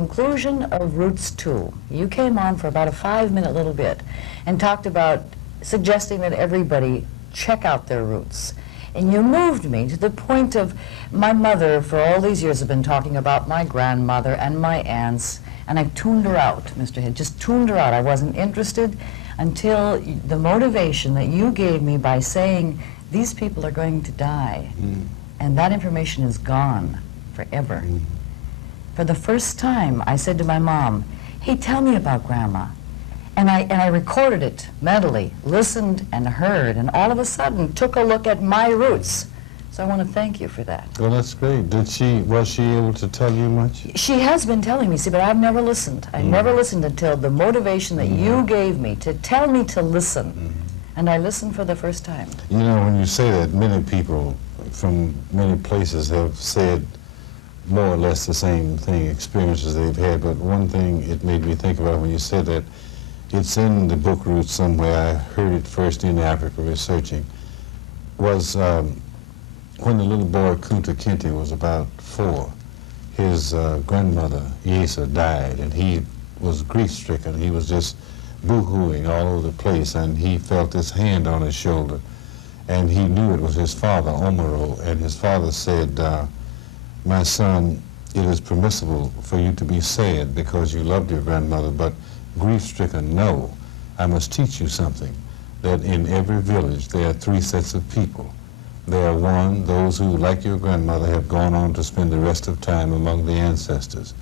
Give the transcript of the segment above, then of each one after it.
Conclusion of Roots 2, you came on for about a 5-minute little bit and talked about suggesting that everybody check out their roots. And you moved me to the point of my mother, for all these years, have been talking about my grandmother and my aunts, and I tuned her out, Mr. Hitt, just tuned her out. I wasn't interested until the motivation that you gave me by saying, these people are going to die, and that information is gone forever. For the first time, I said to my mom, hey, tell me about Grandma. And I recorded it mentally, listened and heard, and all of a sudden took a look at my roots. So I want to thank you for that. Well, that's great. Was she able to tell you much? She has been telling me, see, but I've never listened. I never listened until the motivation that you gave me to tell me to listen. And I listened for the first time. You know, when you say that, many people from many places have said more or less the same thing, experiences they've had, but one thing it made me think about when you said that, it's in the book Roots somewhere, I heard it first in Africa researching, was when the little boy Kunta Kinte was about 4, his grandmother, Yesa, died, and he was grief-stricken. He was just boo-hooing all over the place, and he felt this hand on his shoulder, and he knew it was his father, Omaro, and his father said, my son, it is permissible for you to be sad because you loved your grandmother, but grief-stricken, no. I must teach you something, that in every village there are 3 sets of people. There are 1, those who, like your grandmother, have gone on to spend the rest of time among the ancestors.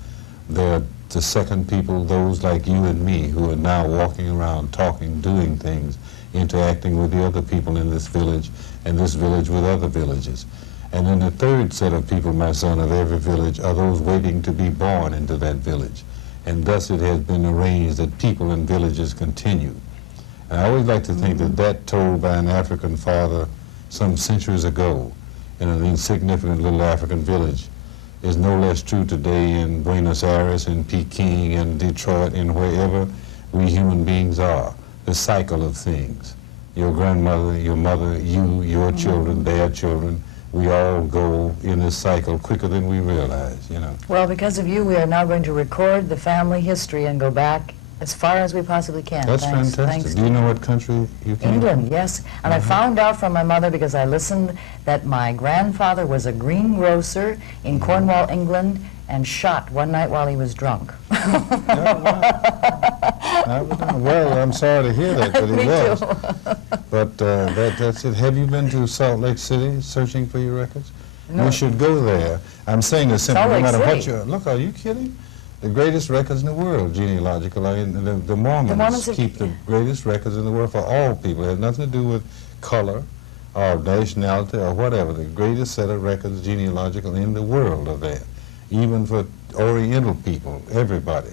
There are the 2nd people, those like you and me, who are now walking around, talking, doing things, interacting with the other people in this village, and this village with other villages. And then the 3rd set of people, my son, of every village are those waiting to be born into that village. And thus it has been arranged that people in villages continue. And I always like to think that that told by an African father some centuries ago in an insignificant little African village is no less true today in Buenos Aires, in Peking, in Detroit, in wherever we human beings are. The cycle of things. Your grandmother, your mother, you, your children, their children, we all go in this cycle quicker than we realize, you know. Well, because of you, we are now going to record the family history and go back as far as we possibly can. That's fantastic. Thanks. Do you know what country you came England, yes. And I found out from my mother, because I listened, that my grandfather was a greengrocer in Cornwall, England, and shot one night while he was drunk. Well, I'm sorry to hear that, but he Me was. too. But that's it. Have you been to Salt Lake City searching for your records? No. You should go there. I'm saying this simply, Salt no Lake matter what City? you... Look, are you kidding? The greatest records in the world, genealogical. I mean, the Mormons keep the greatest records in the world for all people. It has nothing to do with color or nationality or whatever. The greatest set of records, genealogical, in the world are there, even for Oriental people, everybody.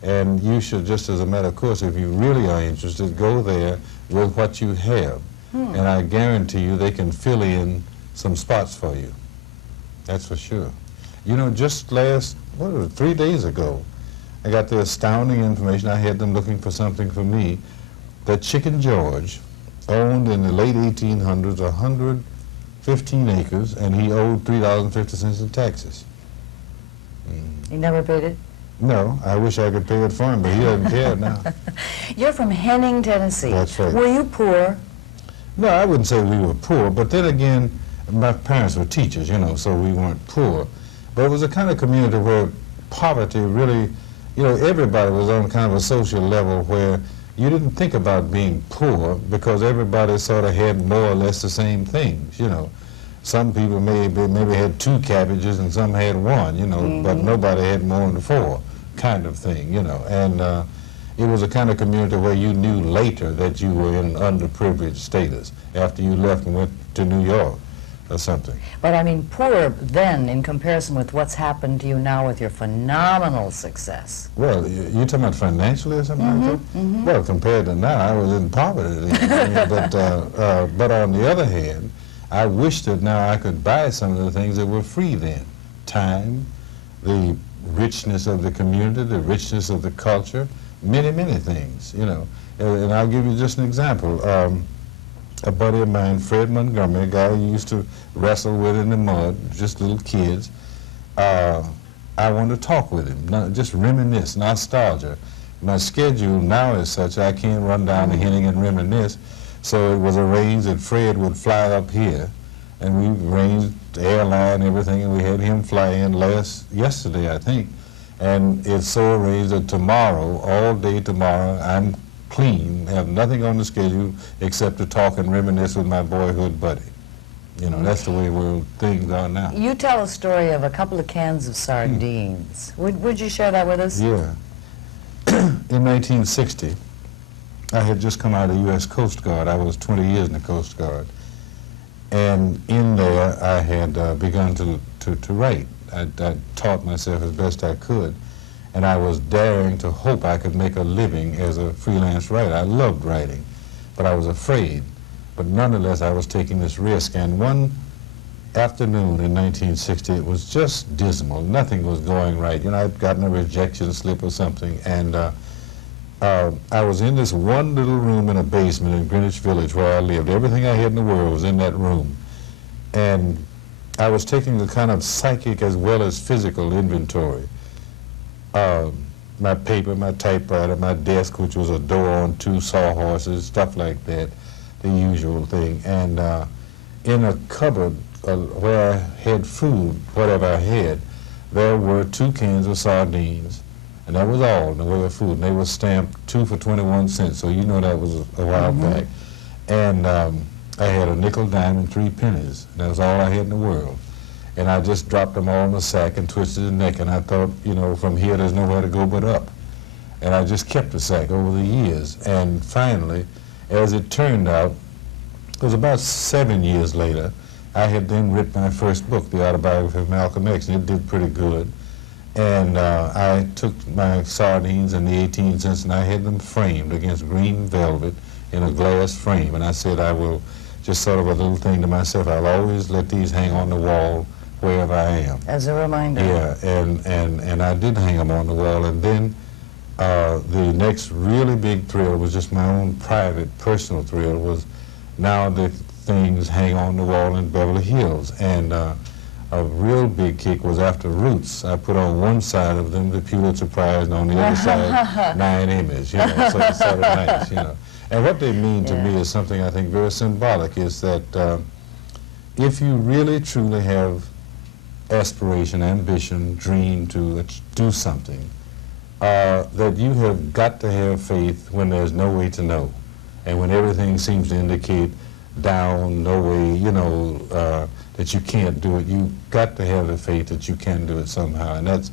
And you should, just as a matter of course, if you really are interested, go there with what you have. And I guarantee you they can fill in some spots for you. That's for sure. You know, just last, 3 days ago, I got the astounding information. I had them looking for something for me, that Chicken George owned in the late 1800s 115 acres, and he owed $3.50 in taxes. You never paid it? No, I wish I could pay it for him, but he doesn't care now. You're from Henning, Tennessee. That's right. Were you poor? No, I wouldn't say we were poor, but then again, my parents were teachers, you know, so we weren't poor. But it was a kind of community where poverty really, you know, everybody was on kind of a social level where you didn't think about being poor because everybody sort of had more or less the same things, you know. Some people maybe had 2 cabbages and some had 1, you know, but nobody had more than 4, kind of thing, you know. And it was a kind of community where you knew later that you were in an underprivileged status after you left and went to New York or something. But I mean, poor then in comparison with what's happened to you now with your phenomenal success. Well, you talking about financially or something like that? Well, compared to now, I was in poverty then. But on the other hand, I wish that now I could buy some of the things that were free then. Time, the richness of the community, the richness of the culture, many, many things, you know. And I'll give you just an example. A buddy of mine, Fred Montgomery, a guy who used to wrestle with in the mud, just little kids, I want to talk with him, just reminisce, nostalgia. My schedule now is such I can't run down to Henning and reminisce, so it was arranged that Fred would fly up here, and we arranged the airline, everything, and we had him fly in yesterday, I think. And it's so arranged that tomorrow, all day tomorrow, I'm clean, have nothing on the schedule except to talk and reminisce with my boyhood buddy. You know, that's the way things are now. You tell a story of a couple of cans of sardines. Would you share that with us? Yeah. In 1960, I had just come out of the U.S. Coast Guard. I was 20 years in the Coast Guard. And in there, I had begun to write. I taught myself as best I could. And I was daring to hope I could make a living as a freelance writer. I loved writing, but I was afraid. But nonetheless, I was taking this risk. And one afternoon in 1960, it was just dismal. Nothing was going right. You know, I'd gotten a rejection slip or something. And I was in this one little room in a basement in Greenwich Village where I lived. Everything I had in the world was in that room. And I was taking the kind of psychic as well as physical inventory. My paper, my typewriter, my desk, which was a door on two sawhorses, stuff like that, the usual thing. And in a cupboard where I had food, whatever I had, there were 2 cans of sardines, and that was all in the way of food. And they were stamped 2 for 21 cents, so you know that was a while back. And I had a nickel, dime, and 3 pennies. And that was all I had in the world. And I just dropped them all in the sack and twisted the neck, and I thought, you know, from here there's nowhere to go but up. And I just kept the sack over the years. And finally, as it turned out, it was about 7 years later, I had then written my first book, The Autobiography of Malcolm X, and it did pretty good. And I took my sardines and the 18 cents and I had them framed against green velvet in a glass frame. And I said, I will, just sort of a little thing to myself, I'll always let these hang on the wall wherever I am. As a reminder. Yeah, and I did hang them on the wall. And then the next really big thrill was just my own private, personal thrill, was now the things hang on the wall in Beverly Hills. And a real big kick was after Roots. I put on one side of them the Pulitzer Prize, and on the other side, 9 Emmys, you know, so it's sort of nice, you know. And what they mean to me is something I think very symbolic, is that if you really truly have aspiration, ambition, dream to do something, that you have got to have faith when there's no way to know. And when everything seems to indicate down, no way, you know, that you can't do it, you've got to have the faith that you can do it somehow. And that's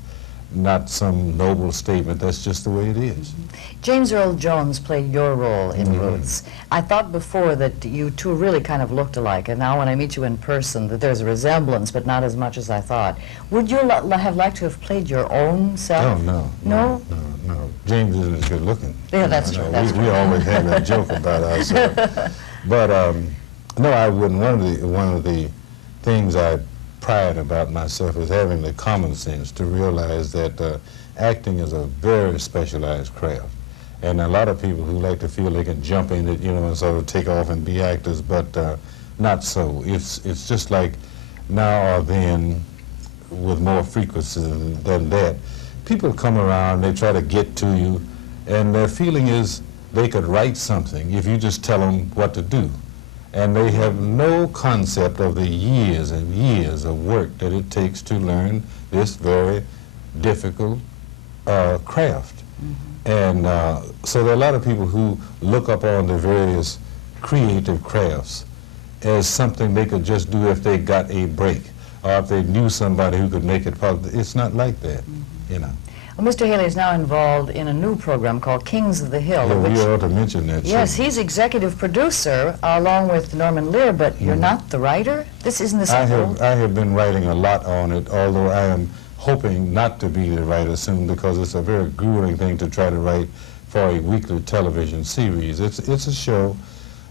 not some noble statement, that's just the way it is. James Earl Jones played your role in Roots. I thought before that you two really kind of looked alike, and now when I meet you in person that there's a resemblance, but not as much as I thought. Would you have liked to have played your own self? No. James isn't as good looking. Yeah, that's true. We always have that joke about ourselves. But no, I wouldn't. One of the things I pride about myself is having the common sense to realize that acting is a very specialized craft. And a lot of people who like to feel they can jump in it, you know, and sort of take off and be actors, but not so. It's just like now or then, with more frequency than that, people come around, they try to get to you, and their feeling is they could write something if you just tell them what to do. And they have no concept of the years and years of work that it takes to learn this very difficult craft. And so there are a lot of people who look upon the various creative crafts as something they could just do if they got a break, or if they knew somebody who could make it possible. It's not like that, you know. Well, Mr. Haley is now involved in a new program called Kings of the Hill. Yeah, we ought to mention that. Yes, he's executive producer along with Norman Lear, but you're not the writer? This isn't the same. I have been writing a lot on it, although I am hoping not to be the writer soon, because it's a very grueling thing to try to write for a weekly television series. It's a show,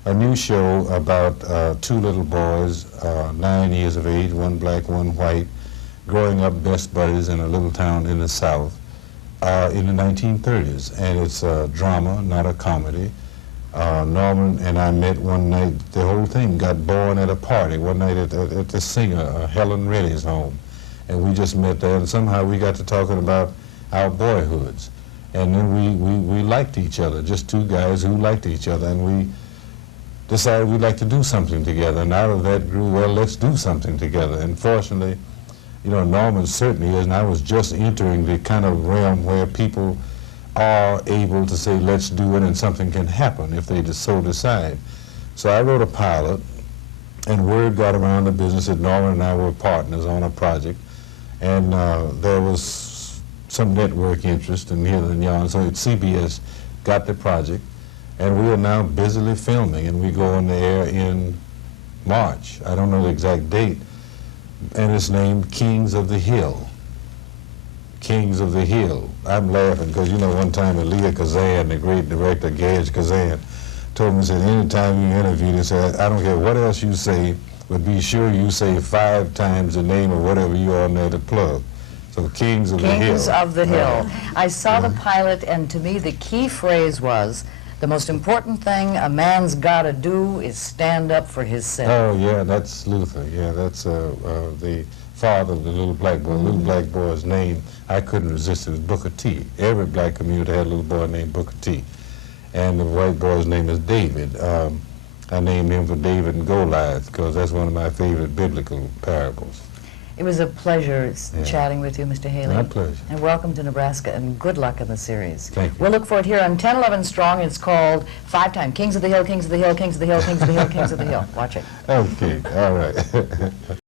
a new show about 2 little boys, 9 years of age, 1 black, 1 white, growing up best buddies in a little town in the South. In the 1930s, and it's a drama, not a comedy. Norman and I met one night. The whole thing got born at a party one night at the singer, Helen Reddy's home. and we just met there, and somehow we got to talking about our boyhoods. And then we liked each other, just two guys who liked each other, and we decided we'd like to do something together. And out of that grew, well, let's do something together. And fortunately, you know, Norman certainly is, and I was just entering the kind of realm where people are able to say, let's do it, and something can happen if they just so decide. So I wrote a pilot, and word got around the business that Norman and I were partners on a project, and there was some network interest in here and yon, so CBS got the project, and we are now busily filming, and we go on the air in March. I don't know the exact date, and it's named Kings of the Hill. Kings of the Hill. I'm laughing because, you know, one time Leta Kazan, the great director, Gage Kazan, told me, said, anytime you interview, they said, I don't care what else you say, but be sure you say 5 times the name of whatever you are on there to plug. So Kings of the Hill. Kings of the Hill. I saw the pilot, and to me the key phrase was, the most important thing a man's got to do is stand up for his sin. Oh, yeah, that's Luther. Yeah, that's the father of the little black boy. Little black boy's name, I couldn't resist it, was Booker T. Every black community had a little boy named Booker T. And the white boy's name is David. I named him for David and Goliath because that's one of my favorite biblical parables. It was a pleasure chatting with you, Mr. Haley. My pleasure. And welcome to Nebraska, and good luck in the series. Thank you. We'll look for it here on 10/11 Strong. It's called 5 times Kings of the Hill, Kings of the Hill, Kings of the Hill, Kings of the Hill, Kings of the Hill. Watch it. Okay, all right.